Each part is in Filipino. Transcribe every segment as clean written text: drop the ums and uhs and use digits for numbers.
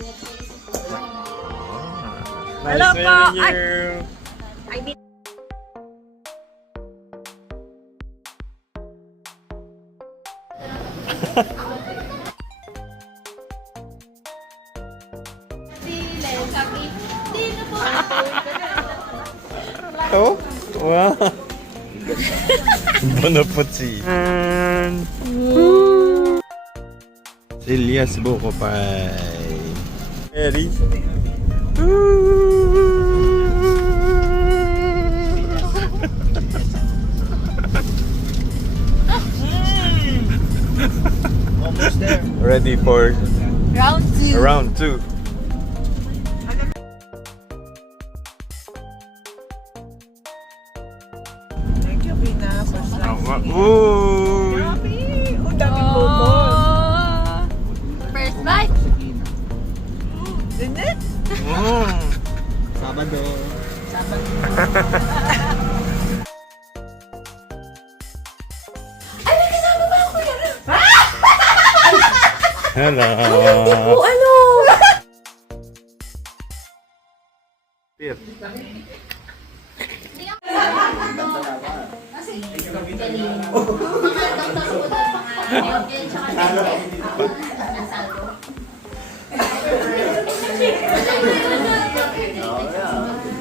Hello po! Nice meeting you! I mean, Oh? Wow! Bon appetit! Elias Buko Pie! Ready? Almost there. Ready for round 2. round 2. Thank you, Pina. First time. Ooh! Yummy! Oh, dami bubos. First bite. Dinit? Sabado. Ay, may kasama ba ako yan? Hello! Oh, ano? Beer.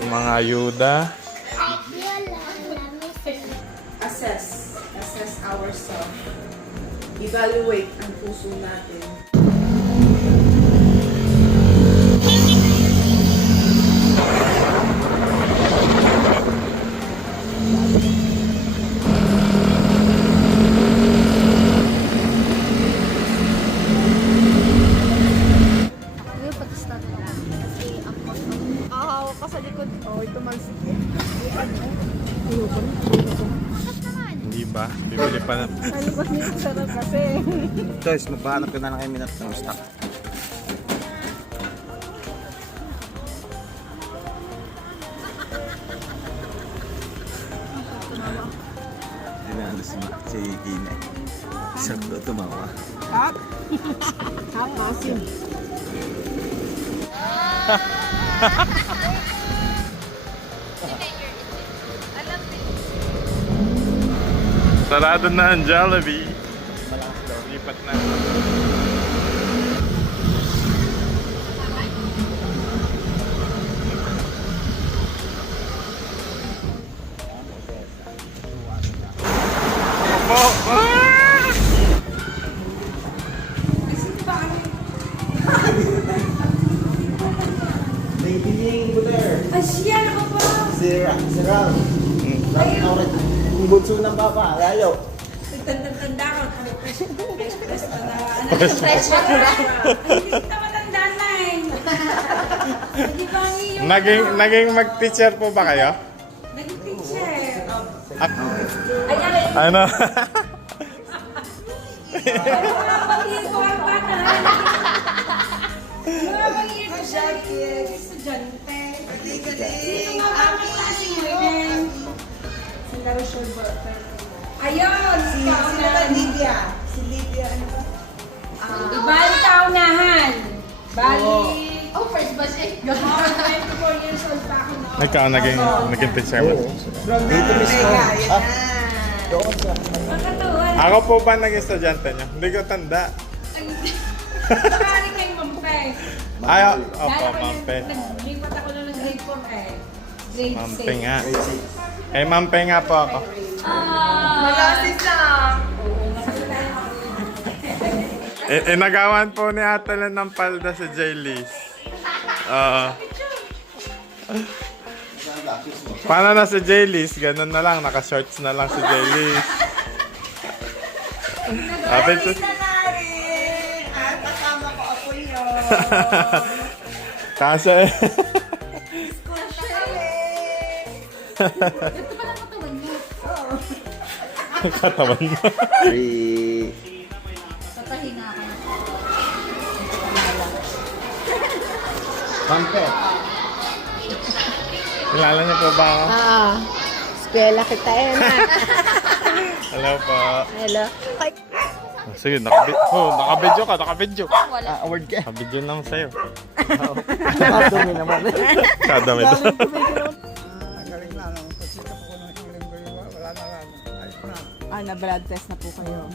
Mga ayuda. Assess ourselves. Evaluate ang puso natin. Hawak ka sa likod. Oh, ito man sige. Hindi ba? Bibili pa na. Ano ba niyo sarap kasi? Guys, magpahanap ka na ng minute ng stock. Dinalo si Gine. Sakto tumawa. Hap? Hap, masin. Sarado na ang Jollibee. Lipat na. Naibiling ko there. Asya, ano ba? Si Ram. Ang bunso ng baba, layo. Tanda ko, press pa na. Fresh na ba? Hindi kita matanda na eh. Hindi ba ang iyo? Naging mag-teacher po ba kayo? Naging teacher. Ano? Wala pang iyo ko ang bata. Wala pang iyo ko siya. Estudyante. Sino nga ba ang klase ngayon? Si La Rochelle Burton. Ayun! Si Lydia. Si Lydia, ano ba? Bali kaunahan. Bali... Oh, first batch eh. 24 years old pa ako na. Ikaw naging teacher mo? Dito mismo. Ah, Makatuwa. Ako po ba naging estudyante niyo? Hindi ko tanda. Marami kayong mampeng. Ay, opo, Mampe. Nag-lipat ako na ng grade 4 eh. Grade 6. Mampe nga. Eh, Mampe nga po ako. Malasis lang. Inagawan po ni Ate Len ng palda si Jaylis. Paano na si Jaylis? Ganun na lang, naka-shorts na lang si Jaylis. Happy to... At kasama ko ako yun. Kasi... Ito pala katawan mo. Katawan mo. Three. Sa pahinga ka na. Mampet. Kilala niyo po ba ako? Eskwela kita eh. Hello po. Hello. Sige, nakabidyo ka, nakabidyo. Wala. Award ka. Nakabidyo lang sa'yo. Nakadumi naman. Kadami to. Galing na, no? Pagsikap ko ng isang linggo yung wala na lang. Ayos na. Na blood test na po kayo.